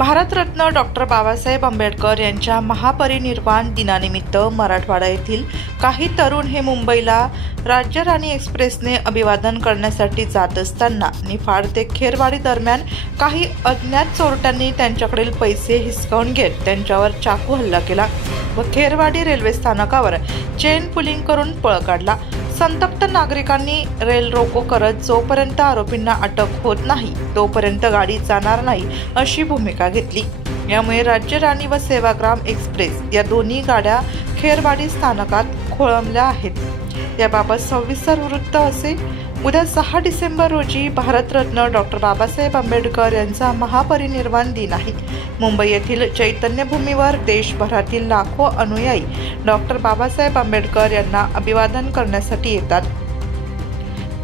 Bharat Ratna doctor Babasaheb Ambedkar यांच्या महापरिनिर्वाण दिनानिमित्त मराठवाडा येथील काही तरुण हे मुंबईला राज्य राणी एक्सप्रेसने अभिवादन करण्यासाठी जात असताना निफाड ते खेरवाडी दरम्यान काही अज्ञात चोरट्यांनी त्यांच्याकडील पैसे हिसकावून घेत त्यांच्यावर चाकू हल्ला केला व खेरवाडी रेल्वे स्थानकावर चेन पुलिंग करून पळ काढला। संतप्त नागरिकांनी रेल रोको करत जोपर्यंत आरोपींना अटक होत नाही तोपर्यंत गाडी जाणार नाही अशी भूमिका घेतली। यामुळे राज्य राणी व सेवाग्राम एक्सप्रेस या दोन्ही गाड्या खेरवाडी स्थानकात खोळंबल्या आहेत। याबाबत सविस्तर वृत्त असे। उद्या 6 डिसेंबर रोजी भारतरत्न डॉक्टर बाबासाहेब आंबेडकर यांचा महापरिनिर्वाण दिन आहे। मुंबई येथील चैतन्यभूमीवर देशभरातील लाखो अनुयायी डॉक्टर बाबासाहेब आंबेडकर यांना अभिवादन करण्यासाठी येतात।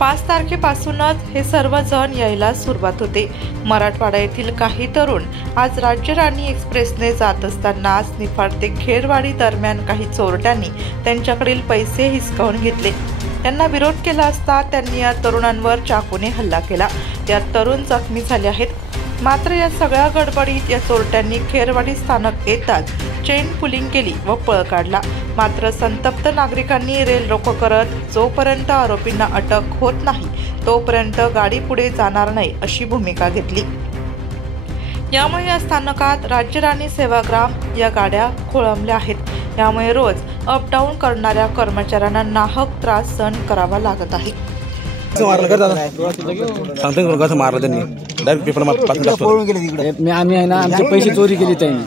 5 तारखेपासूनच हे सर्वजण यायला सुरुवात होते। मराठवाडा येथील काही तरुण आज राज्य राणी एक्सप्रेसने जात असताना आज निफाड ते खेरवाडी दरम्यान काही चोरट्यांनी त्यांच्याकडील पैसे हिसकावून घेतले। त्यांना विरोध केला असता त्यांनी या तरुणांवर चाकूने हल्ला केला। यात तरुण जखमी झाले आहेत। मात्र या सगळ्या गडबडीत या चोरट्यांनी खेरवाडी स्थानक येताच चेन पुलिंग केली व पळ काढला। मात्र संतप्त नागरिकांनी रेल रोको करत जोपर्यंत आरोपींना अटक होत नाही तोपर्यंत गाडी पुढे जाणार नाही अशी भूमिका घेतली। यामुळे या स्थानकात राज्य राणी सेवाग्राम या गाड्या खोळंबल्या आहेत। यामुळे रोज अपडाऊन करणाऱ्या कर्मचाऱ्यांना नाहक त्रास सहन करावा लागत आहे। आम्ही आहे ना आमचे पैसे चोरी केली त्यांनी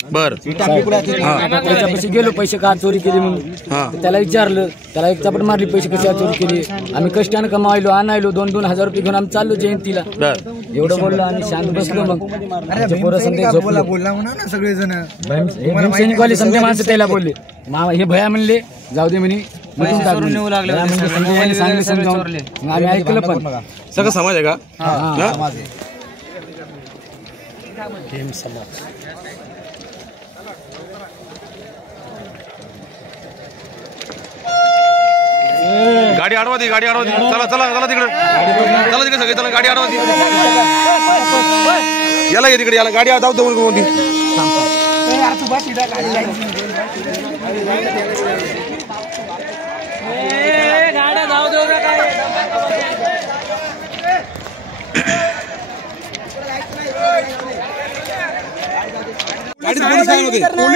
पैसे गेलो पैसे का चोरी केली म्हणून त्याला विचारलं, त्याला एक चपट मारली पैसे कशा चोरी केली। आम्ही कष्टाने कमावलो आणायलो 2-2 हजार रुपये घेऊन आम्ही चाललो जयंतीला। एवढं बोललो आणि शांत बसलो। मग सैनिकवाले समजे माणसं त्याला बोलले हे भया म्हणले जाऊ दे म्हणे समजावून आम्ही ऐकलं। पण सगळं समाज आहे का? गाडी अडवा दी, गाडी अडवा दी। चला चला चला तिकडे, चला तिकडे सगळे चला, गाडी अडवा दी। याला ये तिकडे, याला गाडी जाऊ दे कोणती। गाड्या जाऊ दे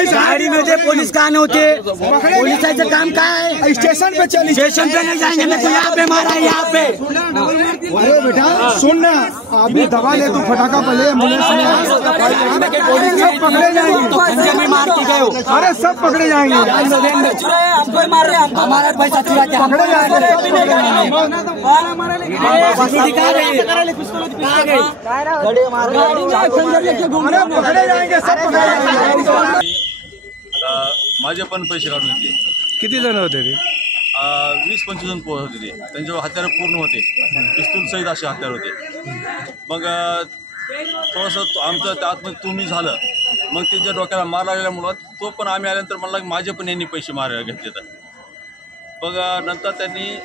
गाड़ी में थे पुलिस कहाँ नव्हते। पोलिसाचं काम काय? स्टेशन पे चली, स्टेशन पे नहीं जाएंगे। मैं तो यहाँ पे मारा, यहाँ पे। अरे बेटा सुन ना, अभी दवा ले, तू फटाका पले सब पकड़े जाएंगे। मार के गए हो। अरे सब पकड़े जाएंगे। हमको मार रहे, हमारा पैसा चुरा के पकड़े जाएंगे। पकड़े जाएंगे, सब पकड़े जाएंगे। माझे पण पैसे काढून घेतले। किती जण होते ते? 20-25 जण होते ते। त्यांच्यावर हत्यारं पूर्ण होते, पिस्तूल सहित असे हत्यार होते। मग थोडंसं आमचं त्यातमध्ये तुम्ही झालं, मग त्यांच्या डोक्याला मार लागल्यामुळं तो पण आम्ही आल्यानंतर म्हणला की माझे पण यांनी पैसे घेतले। तर मग नंतर त्यांनी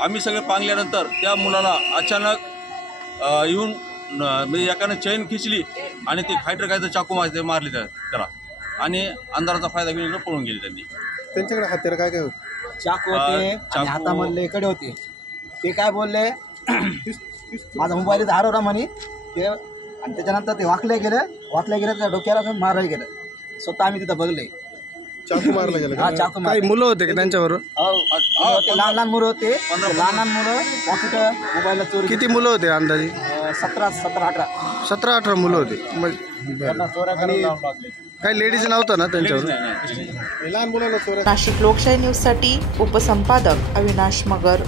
आम्ही सगळे पांगल्यानंतर त्या मुलाला अचानक येऊन म्हणजे एकानं चैन खिचली आणि ते फायटर काय तर चाकू मारले त्याला आणि अंधाराचा फायदा घेऊन पळून गेले त्यांनी। त्यांच्याकडे हत्यार काय काय होते? चाकू होते आणि हातामधले कडे होते। ते काय बोलले माझा मोबाईल हरवला म्हणे ते, आणि त्याच्यानंतर ते वाकले गेले त्या डोक्याला मारायला गेलं। स्वतः आम्ही तिथं बघले चाकू मारला गेला। हा चाकू काही मुलं होते का त्यांच्यावर? लहान मुलं होते, लहान मुलं पॉकेट मोबाईलला चोरी। किती मुलं होते अंदाजे? 17-18 मुलं होते। काही लेडीज नव्हतं ना त्यांच्यावर? लहान मुलाला चोऱ्या। नाशिक लोकशाही न्यूजसाठी उपसंपादक अविनाश मगर।